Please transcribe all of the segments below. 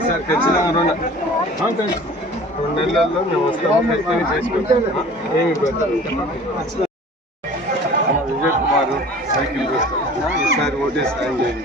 Sir ఖచ్చితంగా రెండు రెండు నెలల్లో మేము వస్తాము ఖచ్చితంగా చేసుకుంటాం ఏమి ఇబ్బంది విజయ్ కుమార్ సైకిల్ చూస్తాం ఈసారి ఓటే సాయం చేయండి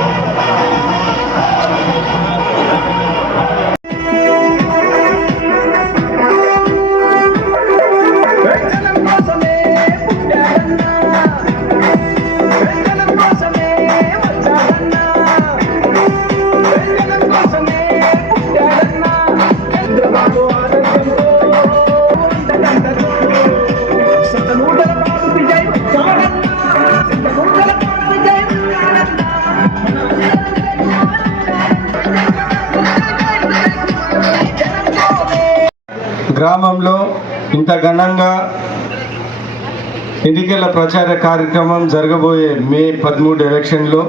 గ్రామంలో ఇంత ఘనంగా ఎన్నికల ప్రచార కార్యక్రమం జరగబోయే మే పదమూడు ఎలక్షన్లో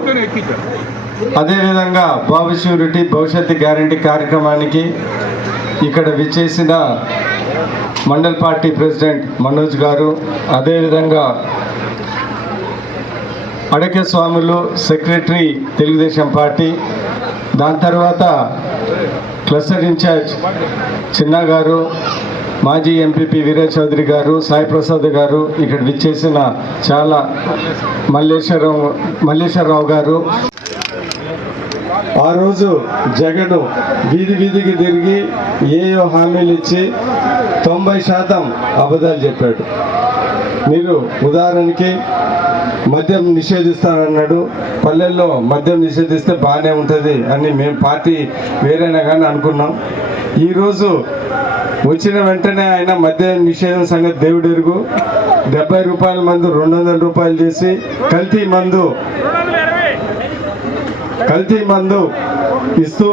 అదేవిధంగా బాబు షూరిటీ భవిష్యత్తు గ్యారంటీ కార్యక్రమానికి ఇక్కడ విచ్చేసిన మండల్ పార్టీ ప్రెసిడెంట్ మనోజ్ గారు అదేవిధంగా అడకే స్వాములు సెక్రటరీ తెలుగుదేశం పార్టీ దాని తర్వాత క్లస్టర్ ఇన్ఛార్జ్ చిన్న గారు మాజీ ఎంపీపీ వీరే చౌదరి గారు సాయి ప్రసాద్ గారు ఇక్కడ విచ్చేసిన చాలా మల్లేశ్వరరావు మల్లేశ్వరరావు గారు. ఆ రోజు జగన్ వీధి వీధికి తిరిగి ఏయో హామీలు ఇచ్చి తొంభై శాతం అబద్ధాలు చెప్పాడు. మీరు ఉదాహరణకి మద్యం నిషేధిస్తానన్నాడు. పల్లెల్లో మద్యం నిషేధిస్తే బాగానే ఉంటుంది అని మేము పార్టీ వేరైనా కానీ అనుకున్నాం. ఈరోజు వచ్చిన వెంటనే ఆయన మద్యం నిషేధం సంగతి దేవుడెరుగు. డెబ్బై రూపాయల మందు రెండు వందల రూపాయలు చేసి కల్తీ మందు కల్తీ మందు ఇస్తూ